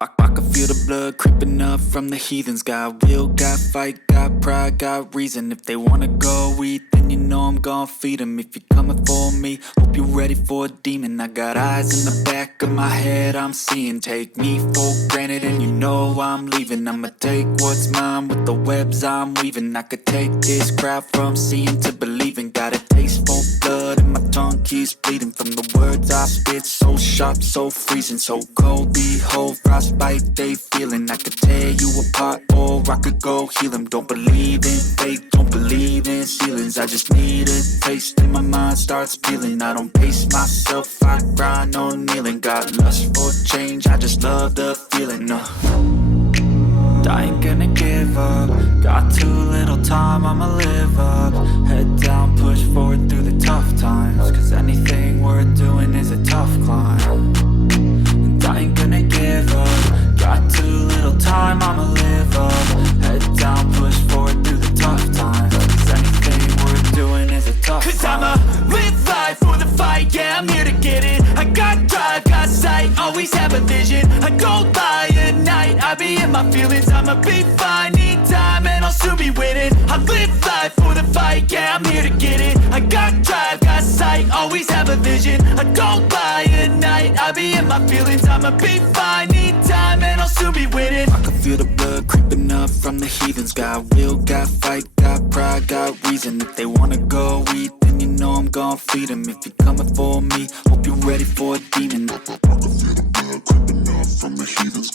I can feel the blood creeping up from the heathens. Got will, got fight, got pride, got reason. If they wanna go eat, then you know I'm gon' feed them. If you're coming for me, hope you're ready for a demon. I got eyes in the back of my head, I'm seeing. Take me for granted and you know I'm leaving. I'ma take what's mine with the webs I'm weaving. I could take this crowd from seeing to believing. Got a taste for blood and my tongue keeps bleeding. From the words I spit, so sharp, so freezing. So cold, behold, frostbite they feeling. I could tear you apart or I could go heal them. Don't believe in fate, don't believe in ceilings. I just need a taste and my mind starts peeling. I don't pace myself, I grind on kneeling. Got lust for change, I just love the feeling. I ain't gonna give up. Got too little time, I'ma live up. Head down, push forward through the tough times. Cause anything worth doing is a tough climb. And I ain't gonna give up. Got too little time, I'ma live up. Head down, push forward through the tough times. Cause anything worth doing is a tough climb. Cause I'ma live life for the fight, yeah, I'm here to get it. I got drive, got sight, always have a vision. I go by at night, I be in my feelings. I'ma be fine, need time and I'll soon be winning. I live life for the fight, yeah, I'm here to get it. I got drive, got sight, always have a vision. I go by at night, I be in my feelings. I'ma be fine, need time and I'll soon be winning. I can feel the blood creeping up from the heathens. Got will, got fight, got pride, got reason. If they wanna go eat, then you know I'm gon' feed them. If you're coming for me, hope you're ready for a demon. I can feel the blood creeping up from the heathens.